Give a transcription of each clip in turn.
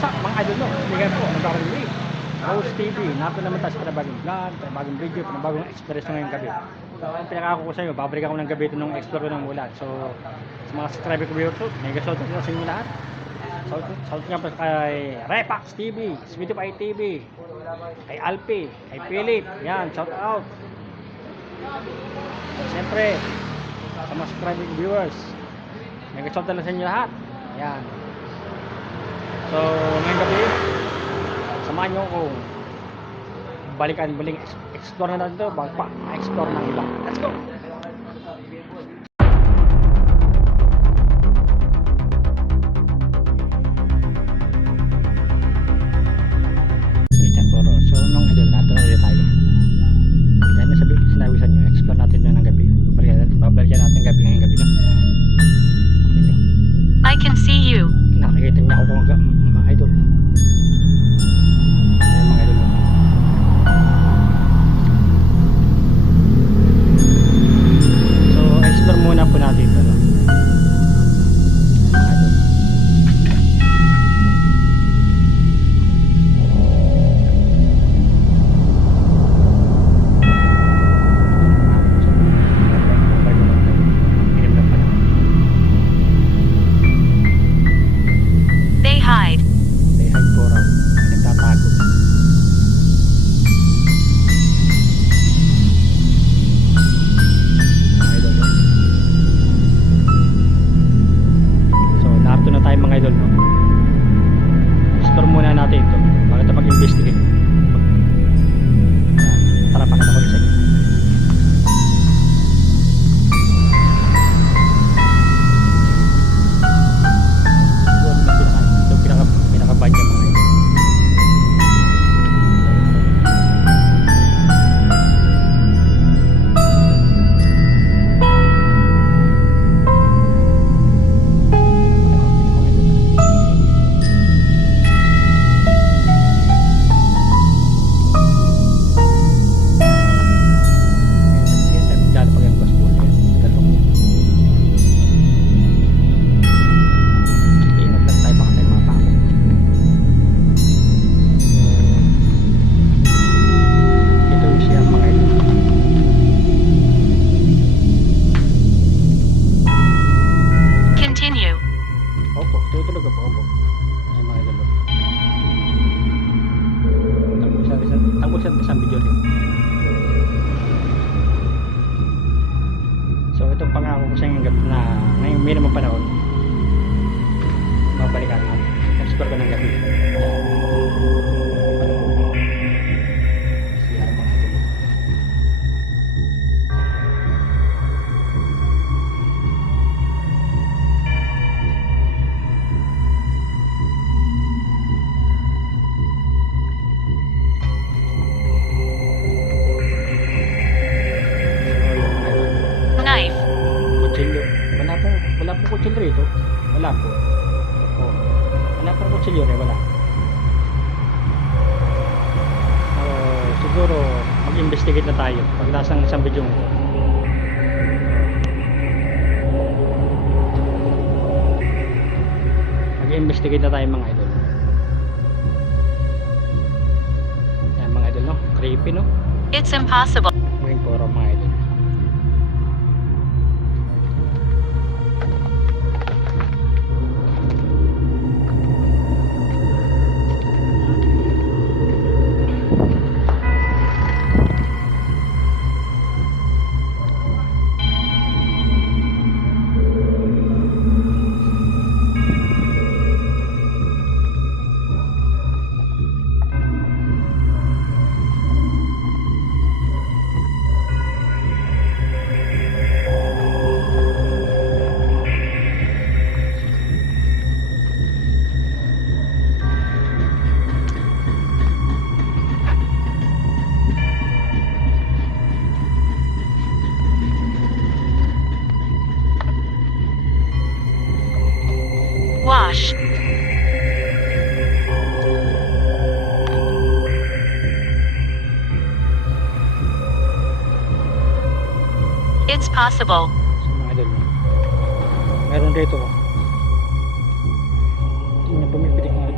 Sa mga idol no, bigyan po, nagkakalili. Rose TV, nato naman tayo sa panabagong vlog, panabagong video, panabagong experience ngayong gabi. So, ang pinakako ko sa inyo, babalik ako ng gabi ito nung explore ko ng ulan. So, sa mga subscriber ko viewers, mega shoutout sa inyo lahat. Shoutout nga pa kay Repax TV, Smithy TV, kay Alpi, kay Philip, yan, shoutout. Siyempre, sa mga subscriber ko viewers, mega shoutout sa inyo lahat. Yan. So, ngayong gabi, samahan nyo kung balikan explore na natin ito bago pa explore ng iba. Let's go! So, nung idol natin ulit tayo. Dahil na sinabi sa inyo, explore natin na ng gabi. Babalikan natin gabi ngayong gabi. No? I can see you. Nakikita niya ako kung mga idol. Ayan mga idol. So, explore muna po natin ito. No? Mga idol. They hide. They hide po raw. May nagtatago. Mga idol. No? So, narito na tayo mga idol. No? Explore muna natin ito. Bakit ito mag-investigate? Tara, pakita ko sa inyo. Pinakabanya mga idol. Continue. Opo, tutulog ako. Opo. Ayan mga idol. Tangkol sa isang video rin. So ito pangako ko sa inyo na ngayong may naman panahon. Babalikan natin. Explore ko ng gabi. Knife. Kutsilyo. Wala pong kutsilyo rito. Wala po. Oh. Wala pong kutsilyo rin. Wala. Siguro mag-investigate na tayo pag nasa ng isang video mo. Mag-investigate na tayo mga idol. Yan mga idol no. Creepy no. It's impossible. Ngayon po mga idol. Wash. It's possible. So mga idol, meron dito tingnan, pumipitik mga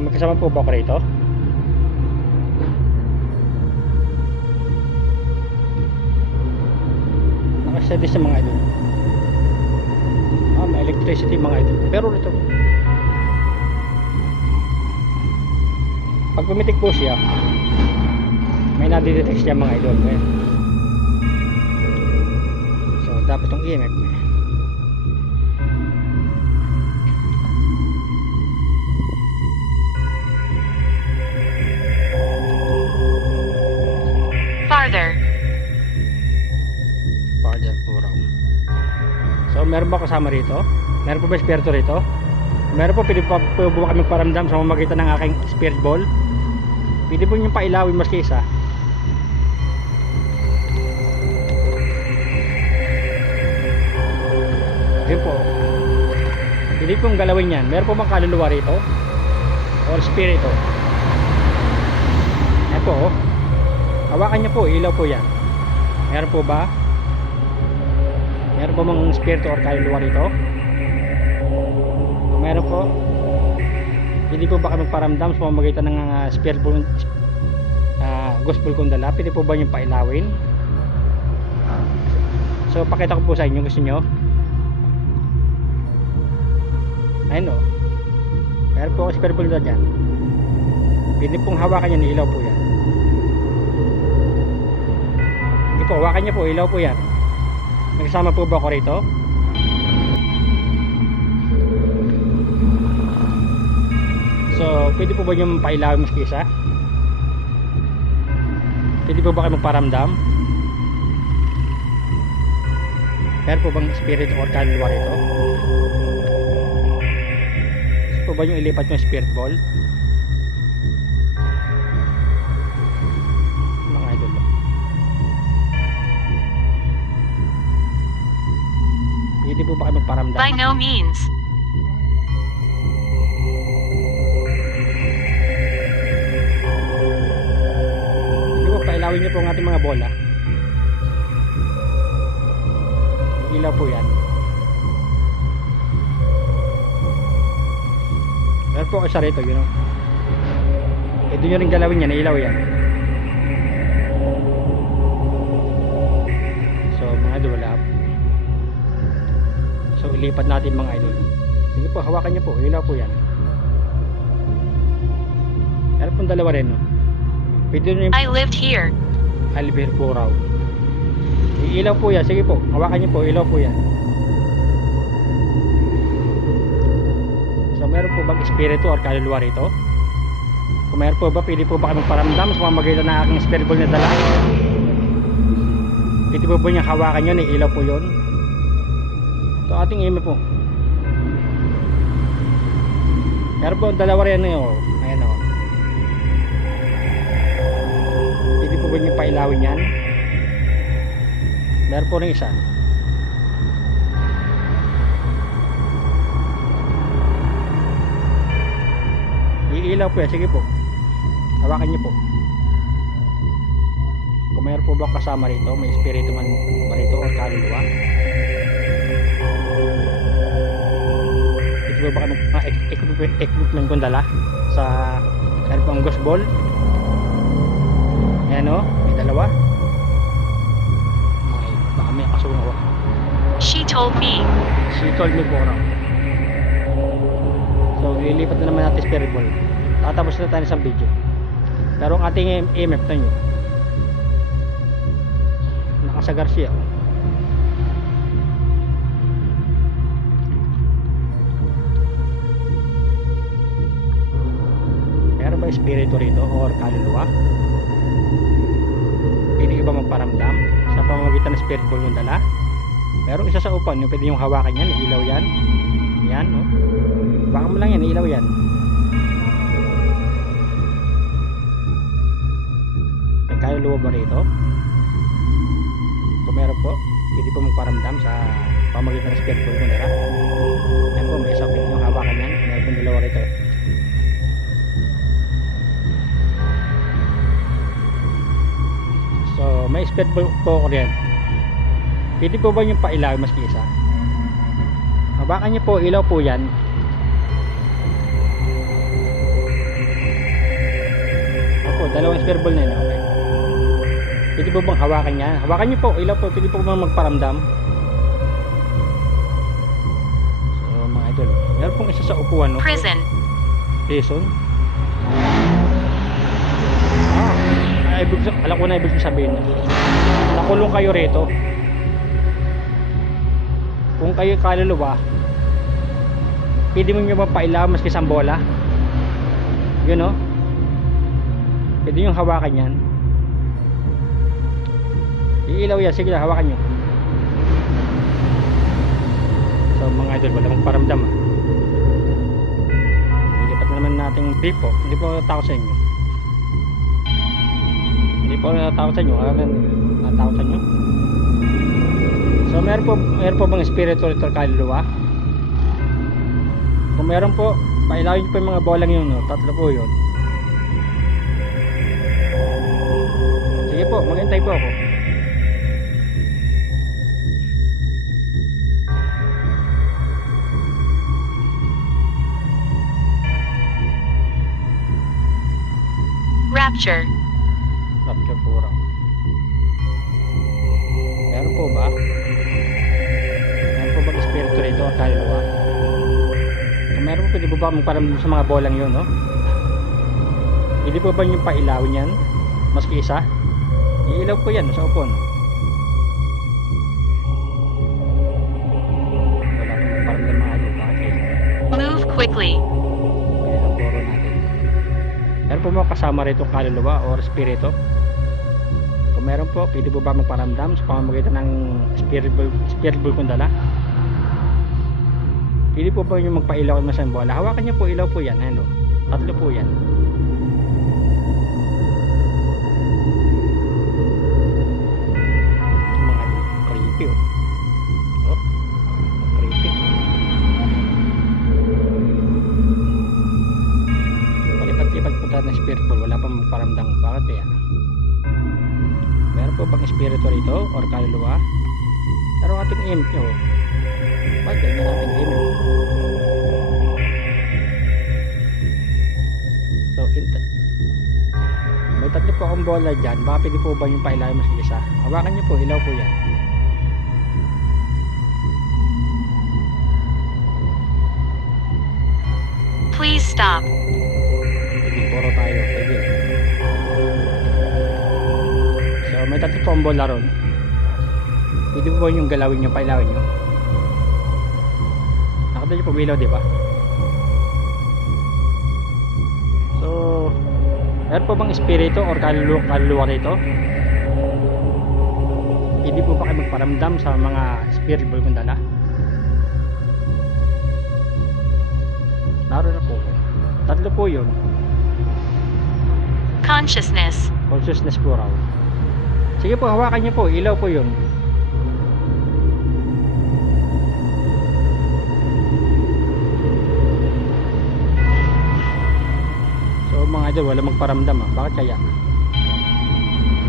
may kasama po ba ako rito? Nakasteady sa mga idol. May electricity mga idol. Pero ito, pag pumitik po siya, may nadidetect siya mga idol. Ayan. So dapat itong EMF Farther. po raw. So meron ba kasama rito? Meron po ba espiritu rito? Meron po, pwede po ba kami paramdam sa mamagitan ng aking spirit ball? Pwede po niyong pailawin maski isa. Yun po. Pwede pong galawin yan. Meron po bang kaluluwa rito? Or spirito? Yan po, oh. Hawakan niyo po, ilaw po yan. Meron po ba? Meron po bang spirito or kaluluwa rito? Kung meron po, hindi po ba kami paramdam sa pamamagitan ng spirit ball, gospel kong dala? Pwede po ba yung pailawin? So pakita ko po sa inyo, gusto nyo? Ayun o, meron po spirit ball na dyan. Pwede pong hawakan yan, ilaw po yan. Hindi po, hawakan nyo po, ilaw po yan. Nagsama po ba ako rito? So, pwede po ba yung pailawin mas kisa? Pwede po ba kayo magparamdam? Meron po bang spirit or kaluluwa rito? Gusto po ba yung ilipat yung spirit ball? Mga idol. Pwede po ba kayo magparamdam? By no means. Pailawin niyo po ang ating mga bola. Ilaw po yan. Meron po isa rito, you know. Ito nyo rin galawin yan, ilaw yan. So mga idol, wala. So ilipat natin mga idol. Sige po, hawakan nyo po, ilaw po yan. Meron pong dalawa rin, no? Pwede nyo yung I lived here. Albert po raw. Ilaw po yan. Sige po. Hawakan niyo po. Ilaw po yan. So meron po bang espiritu or kaluluwa rito? Kung meron po ba, pwede po ba kami paramdam sa pamamagitan ng aking spirit ball na dala? Pwede po ba niyang hawakan yun? Ilaw po yun. Ito ating email po. Meron po dalawa rin yun. Ayan o. Pwede po ba nyo pailawin yan? Meron po rin isa. Iilaw po yan. Sige po. Hawakan nyo po. Kung meron po ba kasama rito, may espiritu man ba rito or kaluluwa? Ito po ba kami equipment kong dala sa meron po ang gospel? Ayan o, may dalawa. Baka may kasungawa. She told me. She told me po raw. So, lilipat na naman natin spirit ball. Tatapos na tayo sa video. Pero ang ating EMF na nyo, nakasagar siya. Meron ba espiritu rito or kaluluwa? Pwede ba magparamdam sa pamamagitan ng spirit ball yung dala? Merong isa sa upan, yung pwede yung hawakan yan, ilaw yan. Yan, no? Baka mo lang yan, ilaw yan. May kaluluwa ba rito? Kung meron po, pwede po magparamdam sa pamamagitan ng spirit ball yung dala. Yan po, may isa pwede yung hawakan yan. Meron po dalawa rito. So, may spirit ball po ako rin. Pwede po ba yung pailaw maski isa? Hawakan niyo po, ilaw po yan. Dalawang spirit ball na yun. Okay. Pwede po bang hawakan niya? Hawakan niyo po. Ilaw po. Pwede po bang magparamdam? So mga idol. Meron pong isa sa upuan. No? Prison. Prison. Alam ko na ibig sabihin. Nakulong kayo rito. Kung kayo kaluluwa, pwede mo nyo mapailaw maski isang bola. Yun o. Pwede nyo hawakan yan. Iilaw yan. Sige na, hawakan nyo. So mga idol, wala mong paramdam. Ilipat na naman natin bipo. Hindi po takot sa inyo. Hindi po natakot sa inyo. Natakot sa inyo. So meron po bang spirito rito kaluluwa? Kung meron po, pailawin nyo po yung mga bolang yun, no? Tatlo po yun. Sige po, maghintay po ako. Rapture. Rapture po raw. Meron po ba? Meron po bang espiritu rito o kaluluwa? Kung meron po, pwede po ba magparamdam sa mga bolang yun, no? Hindi po ba yung pailawin yan? Maski isa? Iilaw po yan sa upon. Wala pong magparamdam mga idol. Bakit kayo? Move quickly. Kaya lang puro natin. Meron po mga kasama rito kaluluwa o espiritu? Kung meron po, pwede po ba magparamdam sa pamamagitan ng spirit ball kung dala? Pwede po ba yung magpailaw at masang bola? Hawakan niyo po, ilaw po yan. Ano? Tatlo po yan. Mga creepy oh. Oh, creepy. Palipat-lipat po tayo ng spirit ball. Wala pa magparamdam. Bakit kaya? Meron po bang espiritu rito or kaluluwa? Pero ating imp nyo, bakit ganyan ating imp? So, may tatlo po akong bola dyan. Baka pwede po ba yung pailalim mas isa? Hawakan nyo po, ilaw po yan. Please stop. Sige, puro tayo. Sige. So, may tatlo po akong bola ron. Pwede po ba yung galawin nyo, pailawin nyo? Nakita nyo pumilaw, di ba? So, meron po bang espiritu or kaluluwa rito? Pwede po ba kayo magparamdam sa mga spirit ball kung dala? Naroon na po. Tatlo po yun. Consciousness. Consciousness po raw. Sige po, hawakan nyo po. Ilaw po yun. So mga idol, wala magparamdam ah. Bakit kaya?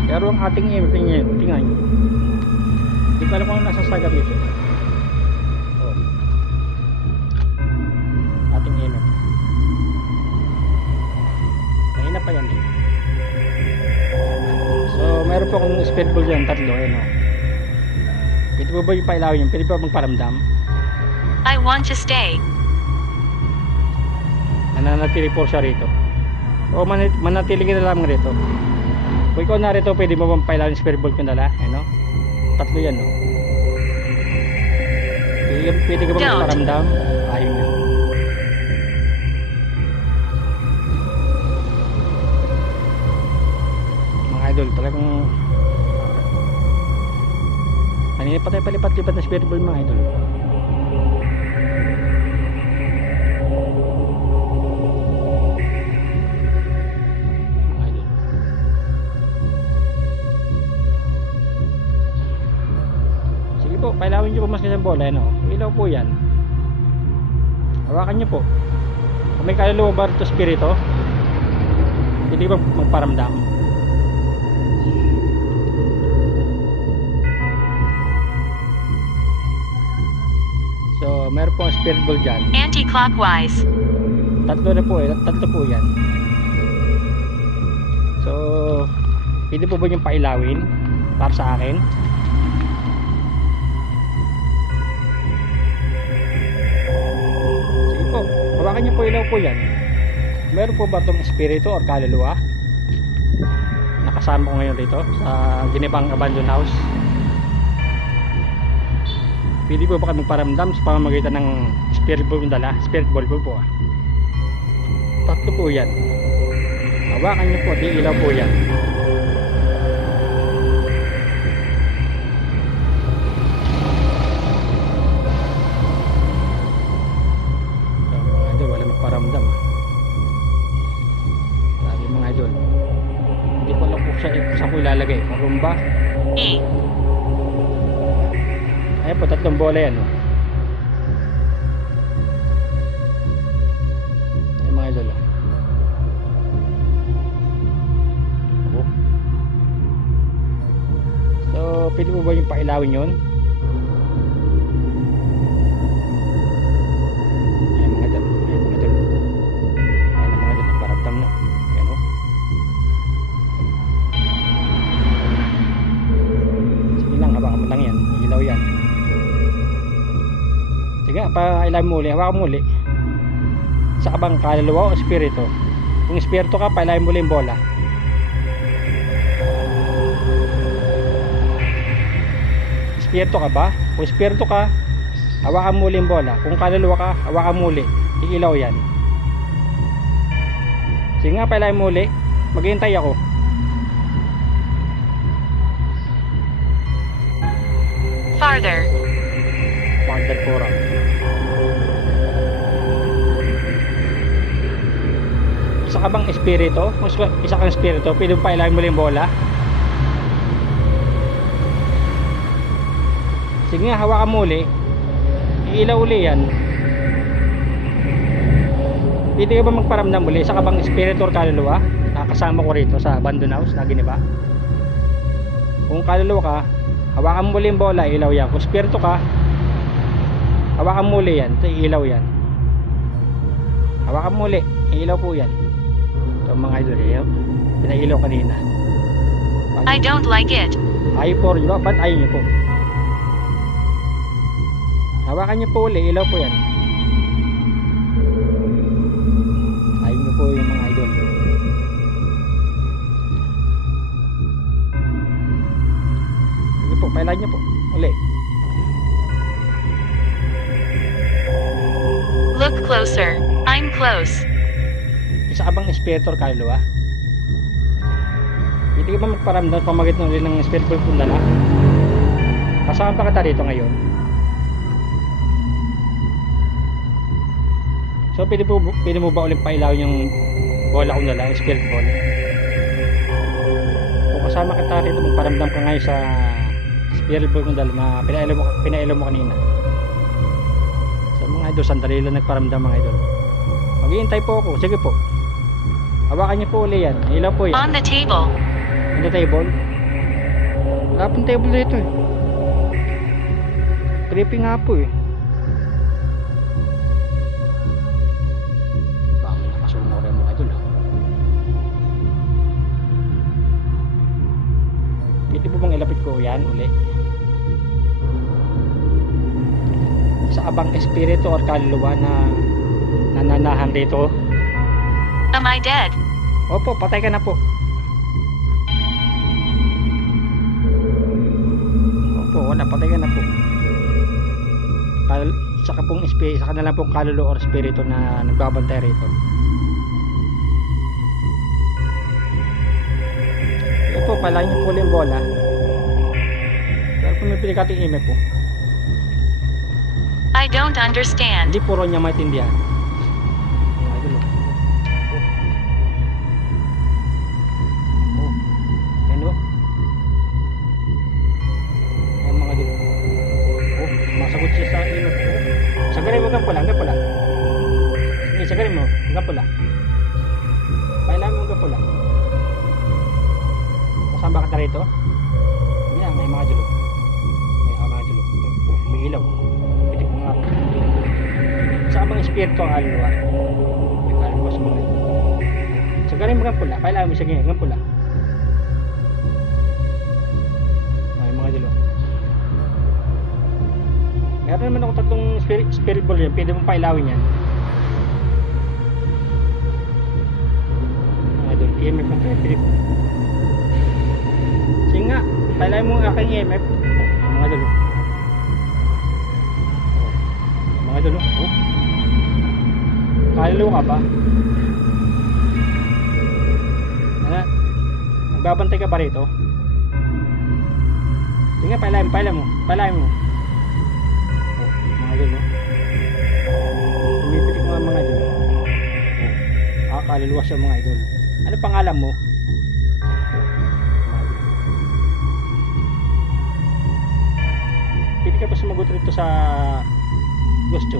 Pero ang ating imp, tingnan nyo. Hindi ko alam kung nasa sagap ito. Oh. Ating imp. Mahina pa yan eh. So meron po akong spirit ball dyan, tatlo. Ayan o. Pwede po ba yung pailawin yun? Pwede po magparamdam? I want to stay. Nananatili po siya rito. O manatili ka na lamang rito. Kung ikaw na rito, pwede mo bang pailawin yung spirit ball kung dala? Ano? Tatlo yan, no? Pwede ka bang Don't. magparamdam? Ayaw niya. Mga idol, talagang kanina pa tayo palipat-lipat na spirit ball, mga idol. Mga idol. Sige po, pailawin nyo po mas isang bola, ano? Ilaw po yan. Hawakan nyo po. Kung may kaluluwa ba rito spirito, hindi ba magparamdam? So, meron po ang spirit ball dyan. Anti-clockwise. Tatlo na po eh. Tatlo po yan. So, So, pwede po ba yung pailawin para sa akin? Sige po, hawakan niyo po, ilaw po yan. Meron po ba itong espiritu or kaluluwa? Nakasama ko ngayon dito sa Ginebang Abandoned House. Pwede po ba magparamdam sa pamamagitan ng spirit ball yung dala? Spirit ball po. Tatlo po yan. Hawakan niyo po, di ilaw po yan. So, mga idol, wala magparamdam. Sabi mga idol, hindi ko alam po saan ko ilalagay. Marumba. E. Ayan po, tatlong bola yan. Oh. Ayan mga idol. Oh. So, pwede po ba yung pailawin yun? Ayan mga idol. Ayan mga idol. Ayan mga idol. Paramdam na. Ayan o. Sige lang, hawakan mo lang yan. Ilaw yan. Sige, pailawin mo uli. Hawakan mo uli. Sa kabang kaluluwa o espiritu? Kung espiritu ka, pailawin mo uli yung bola. Espiritu ka ba? Kung espiritu ka, hawakan mo uli yung bola. Kung kaluluwa ka, hawakan mo uli. Iilaw yan. Sige nga, pailawin mo uli. Maghihintay ako. Farther. Farther po raw. Isa ka bang espiritu? Kung isa kang espiritu, pwede mo pailawin mo uli yung bola. Sige nga, hawakan mo uli. Iilaw uli yan. Pwede ka ba magparamdam uli? Isa ka bang espiritu or kaluluwa? Nakasama ko rito sa abandoned house na Gineba. Kung kaluluwa ka, hawakan mo uli yung bola, ilaw yan. Kung espiritu ka, hawakan mo uli yan, ilaw yan. Hawakan mo uli, ilaw po yan. Ito mga idol, pinailaw kanina. I don't like it. Ayaw po, di ba? Ba't ayaw nyo po? Hawakan nyo po uli, ilaw po yan. Ayaw nyo po yung mga idol. Sige po, pailan nyo po uli. Look closer. I'm close. Isa ka bang espiritu or kaluluwa? Hindi ka ba magparamdam pamagitan ulit ng espiritu kung dala? Kasama pa kita dito ngayon. So pwede mo ba ulit pailawin yung bola kung dala, yung spirit ball? Kung kasama kita rito, magparamdam ka ngayon sa spirit ball kung dala na pinailaw mo kanina. So mga idol, sandali lang nagparamdam mga idol. Maghihintay po ako, sige po. Hawakan niyo po uli yan, ilaw po yan. On the table. On the table? Wala pong table dito eh. Creepy nga po eh. Baka nakasumo rin mga idol. Pwede po bang ilapit ko yan uli? Sa abang espiritu or kaluluwa na nananahan dito? Am I dead? Opo, patay ka na po. Opo, wala, patay ka na po. Isa ka na lang pong kaluluwa or espiritu na nagbabantay rito. Ito, palayin niyo po ulit yung bola. Pero kung may pinikating ime po, I don't understand. hindi puro niya maintindihan. Masagot siya sa ilo. Sagarin mo hanggang pula. Sagarin mo hanggang pula. Pailan mo hanggang pula. Kasama ka na rito? Hindi na, may mga dulo. May ilaw. Pitik mo nga. Sa abang espiritu ang aluluwa. May kaluluwa sa mga. Sagarin mo hanggang pula. Pailan mo, sige hanggang pula. Meron naman ako tatlong spirit ball yan. Pwede mong pailawin yan. Mga idol, EMF ng Philip. Sige nga, pailawin mo ang aking EMF. Mga idol. Mga idol. Kaluluwa ka ba? Ano? Magbabantay ka ba rito? Sige nga, pailayin mo. Mga idol, no? Bumipitik mga idol. Kaluluwa siya mga idol. Ano pangalan mo? Pili ka pa sumagot rito sa gusto.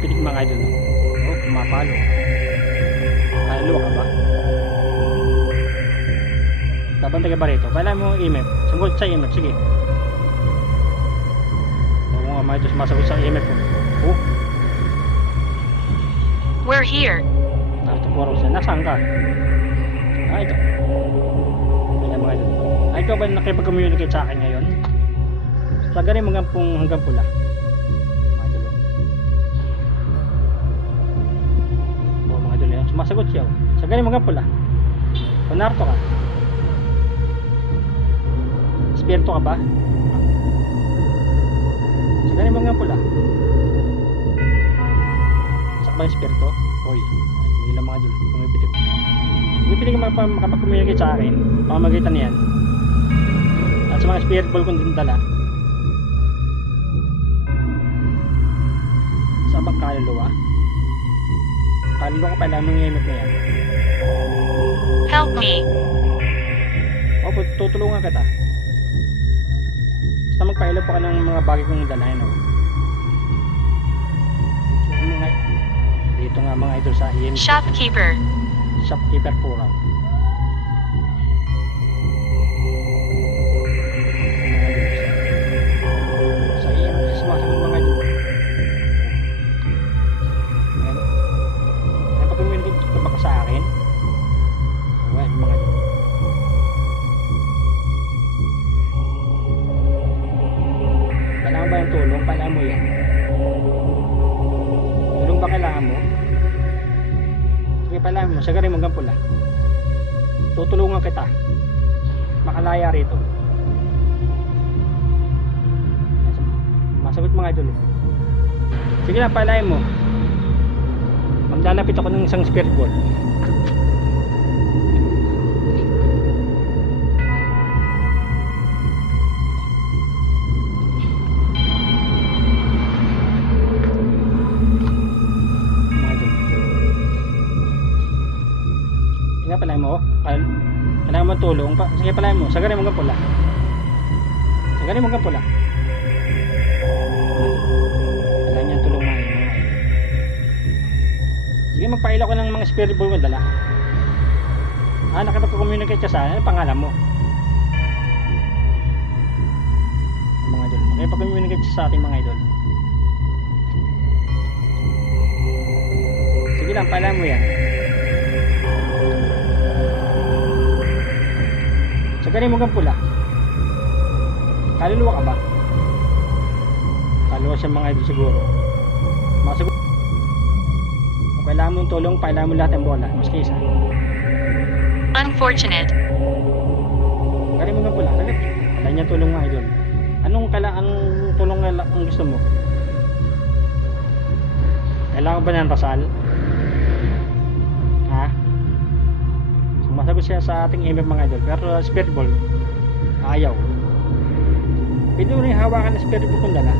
Pitik mga idol, no? Pumapalo. Kaluluwa ka ba? Babantay ka ba rito? Kailangan mo EMF. Sumagot sa EMF, sige. Oo nga mga idol, sumasagot sa EMF ko. We're here. Narito po raw siya. Nasaan ka? Ito. Ayan mga idol. Ikaw ba nakipag-communicate sa akin ngayon? Sa galing mo hanggang pula. Mga idol. Mga idol yan. Sumasagot siya. Sa galing mo hanggang pula. Narito ka. Espiritu ka ba? Sa galing mo hanggang pula. Sa ka ba espiritu? Hoy. May ilang mga idol. Pumipitik. Pumipitik ka makapag-communicate sa akin. Pamamagitan niyan. At sa mga spirit ball kong dindala. Sa bang kaluluwa? Kaluluwa ka pala ng EMF na yan. Help me. O, tutulungan kita. Basta magpailaw pa ka ng mga bagay kong dalahin, no? Dito nga mga idol sa EMF. Shopkeeper. Shopkeeper po raw. Sa EMF sumasagot mga idol. Napag-communicate ka ba sa akin? Ayan mga idol. Kailangan ba yung tulong? Kailangan mo yan. Tulong ba kailangan mo? Sige, kailangan mo. Sagarin mo hanggang pula. Tutulungan kita. Makalaya rito. Masagot mga idol. Sige lang, palayan mo. Maglalapit ako ng isang spirit ball. Sige, palayan mo. Kailangan mo tulong. Sige, palayan mo. Sagarin mo hanggang pula. Sagarin mo hanggang pula. Kailangan niya tulong mga idol. Sige, magpaila ko ng mga spirit ball mo dala. Nakipag-communicate ka sa akin. Ano pangalan mo? Mga idol. Makipag-communicate sa ating mga idol. Sige lang, pailan mo yan. Sagarin mo hanggang pula. Kaluluwa ka ba? Kaluluwa siya mga idol siguro. Masagot. Kung kailangan mo ng tulong, pailangan mo lahat ng bola. Maski isa. Unfortunate. Sagarin mo hanggang pula. Kailangan niya tulong mga idol. Anong tulong ang gusto mo? Kailangan ba ng rasal? Ha? Sumasagot siya sa ating EMF mga idol. Pero spirit ball, ayaw. Pwede mo rin hawakan ng spirit ball kung dala.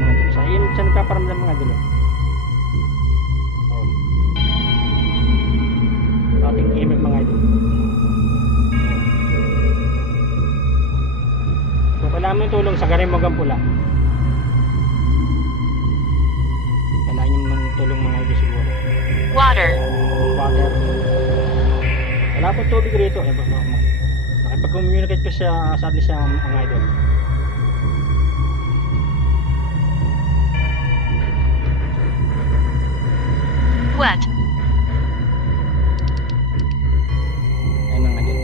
Mga idol. Sa EMF siya nagpaparamdam mga idol. Sa ating EMF mga idol. Kung kailangan mo yung tulong, sagarin mo hanggang pula. Kailangan nyo ng tulong mga idol siguro. Water. Water. Wala pong tubig rito. Nakipag-communicate ko siya sa atin siya mga idol. What? Ay mga idol.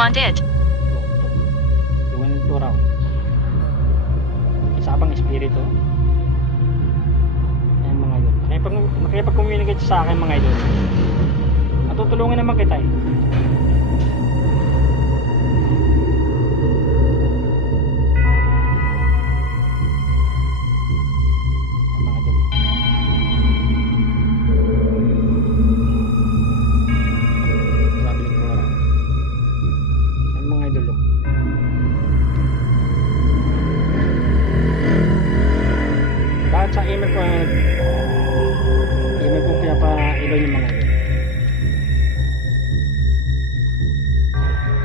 want it. Iwan ito raw. Isa pang espiritu. Ayan mga idol. Nakipag-communicate sa akin mga idol. Matutulungan naman kita eh. Ayan mga idol. Traveling ko raw. Ayan mga idol. Bakit sa email ko pinapa-ilaw yung mga idol.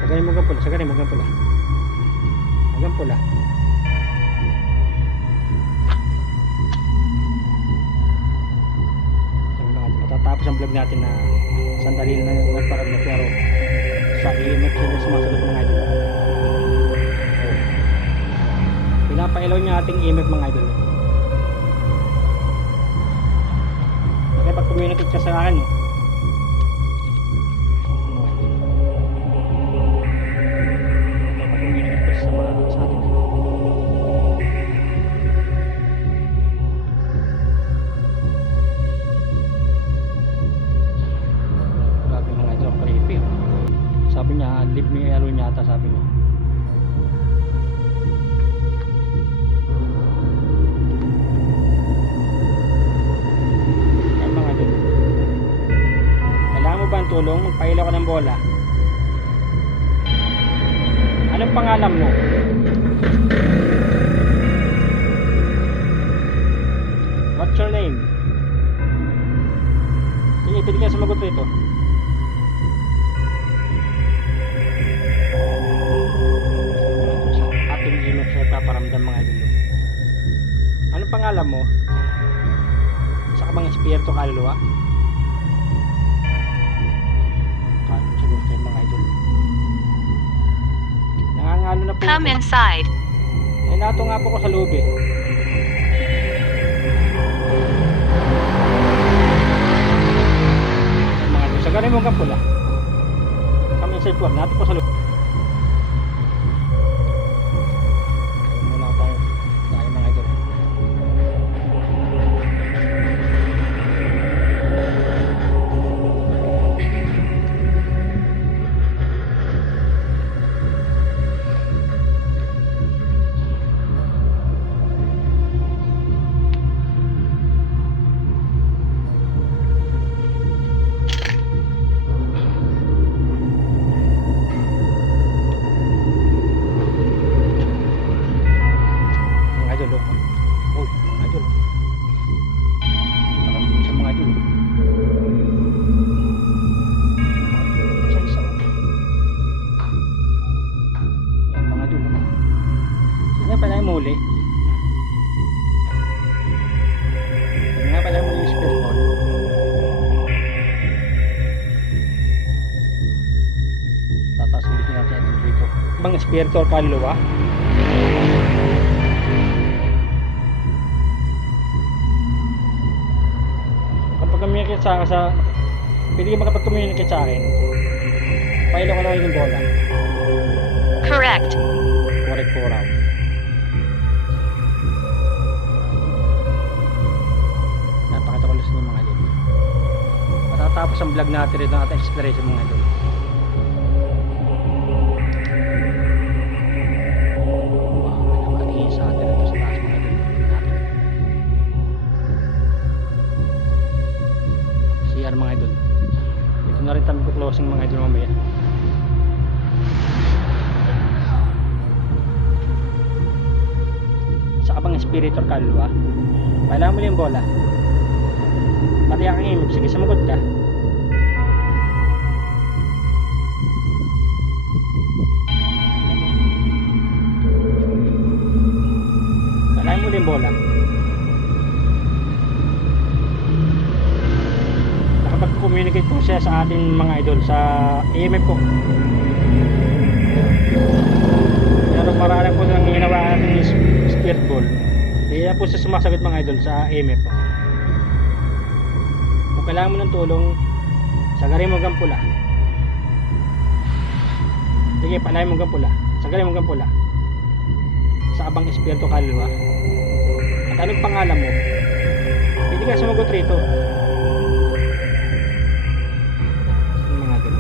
Sagarin mo hanggang pula, sagarin mo hanggang pula. Hanggang pula. Sabi mga idol, matatapos ang vlog natin na sandali na nagparag na pero sa EMF sila sumasagot mga idol. Pinapailaw niya ating EMF mga idol. Nakipag-communicate ka sa akin eh. Nakipag-communicate ka sa atin. Grabe mga idol, creepy. Sabi niya, leave me alone yata sabi niya. Tulong, magpailaw ka ng bola. Anong pangalan mo? What's your name? Sige, pwede ka sumagot rito. Sa ating image na paparamdam mga idol. Anong pangalan mo? Sa kabang espiritu kaluluwa? Nangangalo na po. Come inside. Eh, nato nga po ko sa loob eh. Ay, mga idol, sagarin mo hanggang pula. Come inside po, nato po sa loob. Muna tayo mga idol. Muli. Yan nga pala muli yung spirit ball. Tataas ulit natin ito dito. Bang espiritu or kaluluwa? Kapag communicate sa akin pwede ka makapag-communicate sa akin. Pailaw ka lang yung bola. Correct. Correct po raw. Napakatakulos niyo mga idol. Matatapos ang vlog natin rin ng ating exploration mga idol. Wow, may nakatingin sa atin ito sa taas mga idol. CR mga idol. Ito na rin tayo closing mga idol mamaya. Sa kabang espiritu or kaluluwa, pala mo yung bola. Pati ang image, sige sumagot ka. Pala mo yung bola. Nakapag-communicate po siya sa ating mga idol sa EMF ko. Pero marami po nang ginawa natin yung spirit ball. Kaya po siya sumasagot mga idol sa EMF po. Kung kailangan mo ng tulong, sagarin mo hanggang pula. Sige, palayan mo hanggang pula. Sagalin mo hanggang pula. Sa abang espiritu kaluluwa. At anong pangalan mo? Hindi ka sumagot rito. Yung mga idol.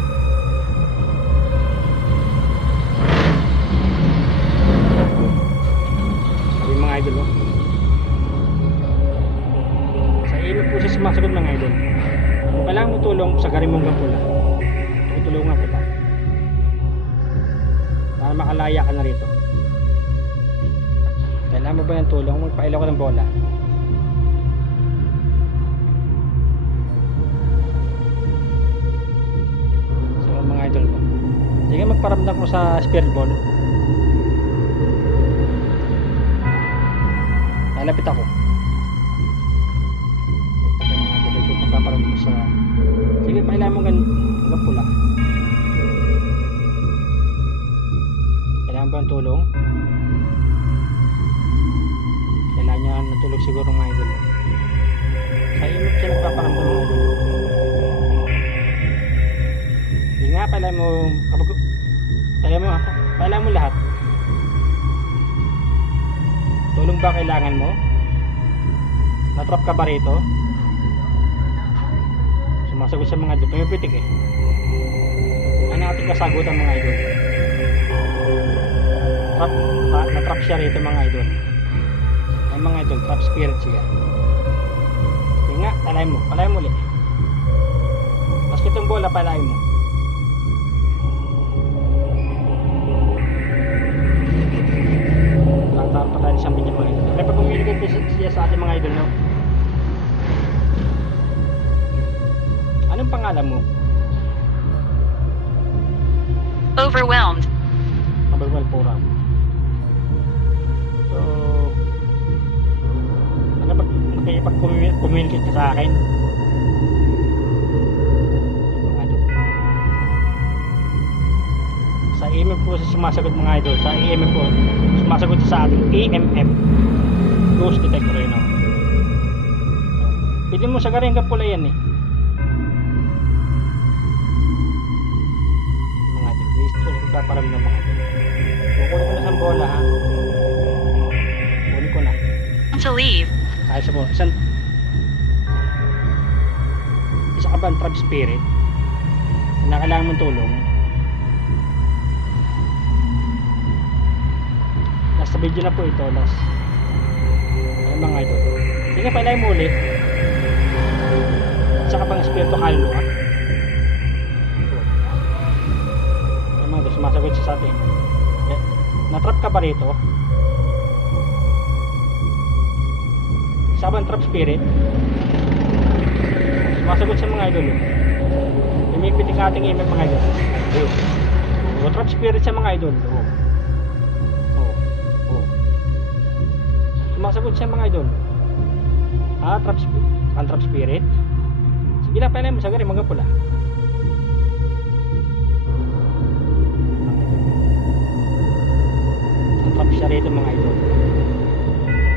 Sabi mga idol, oh. Sa ilo po siya sumasagot mga idol. Kung kailangan mo tulong, sagarin mo hanggang pula. Tutulungan kita. Para makalaya ka na rito. Kailangan mo ba ng tulong? Magpailaw ka ng bola. So mga idol ko, sige, magparamdam ko sa spirit ball. Lalapit ako. Mga idol ko, magpaparamdam ko sa... Sige, pailaw mo hanggang pula. Kailangan ba ng tulong? Kailangan niya natulog siguro mga idol. Sa imip siya nagpaparamdam mga idol. Hindi nga, pailan mo lahat. Tulong ba kailangan mo? Natrap ka ba rito? Sumasagot sa mga idol. Pumipitik eh. Ano ating kasagutan mga idol? Natrap siya rito mga idol. Ay mga idol, trap spirit siya. Sige nga, palayan mo ulit. Maski itong bola, palayan mo. Tatarap pa tayo siyang binyan mga idol. Kaya pag umiligay siya sa ating mga idol, no? Anong pangalan mo? Overwhelmed. Kabagwal pura. So, nakipag-communicate ka sa akin. Mga idol. Sa EMF po siya sumasagot mga idol. Sa EMF po, sumasagot siya sa ating EMF. Ghost detector yun. Pili mo sa garing kapula yan eh. Mga idol, waste ko na ipaparamdam mga idol. Kukunin ko na sa bola ha. Kukunin ko na. To leave. Ayos mo, isa ka ba ang trap spirit na kailangan mong tulong? Last video na po ito, last. Ay mga idol. Sige, pailayan mo ulit. Isa ka bang espiritu kaluluwa? Ay mga idol, sumasagot siya sa atin. Natrap ka ba rito? Isa ba ang trap spirit? Sumasagot sa mga idol. Lumipitik ating imip mga idol. O trap spirit sa mga idol. Sumasagot sa mga idol. Ang trap spirit. Sige lang, pala mo sa gari, mga pula. Ang trap siya rito mga idol.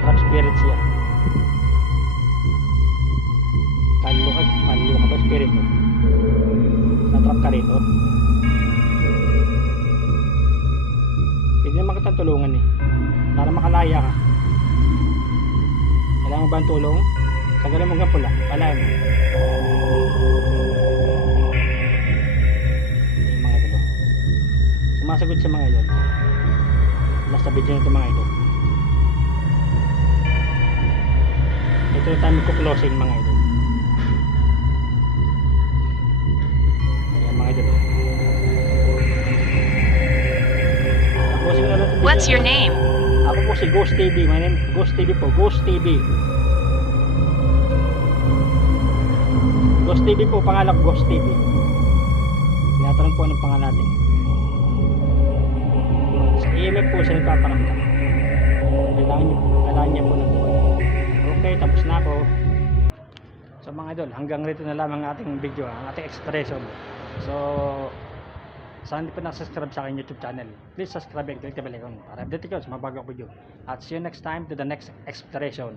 Trap spirit siya. Kaluluwa ka ba spirito? Natrap ka rito? Pwede naman kitang tulungan eh, para makalaya ka. Kailangan mo ba ang tulong? Sagalan mo hanggang pula, palayan mo. Yung mga idol, sumasagot sa mga idol. Last na video nito mga idol. Ito na tayo magko-closing mga idol. What's your name? Ako po si Ghost TV. My name Ghost TV po. Ghost TV. Ghost TV po. Pangalan ko Ghost TV. Tinatanong po anong pangalan natin. Sa EMF po siya nagpaparamdam. Kailangan niya po ng tulong. Okay, tapos na ako. So mga idol, hanggang rito na lamang ating video, ang ating expression. So, saan hindi pa nakasubscribe sa aking YouTube channel, please subscribe and click the bell icon para update kayo sa mga bagong video. At see you next time to the next exploration.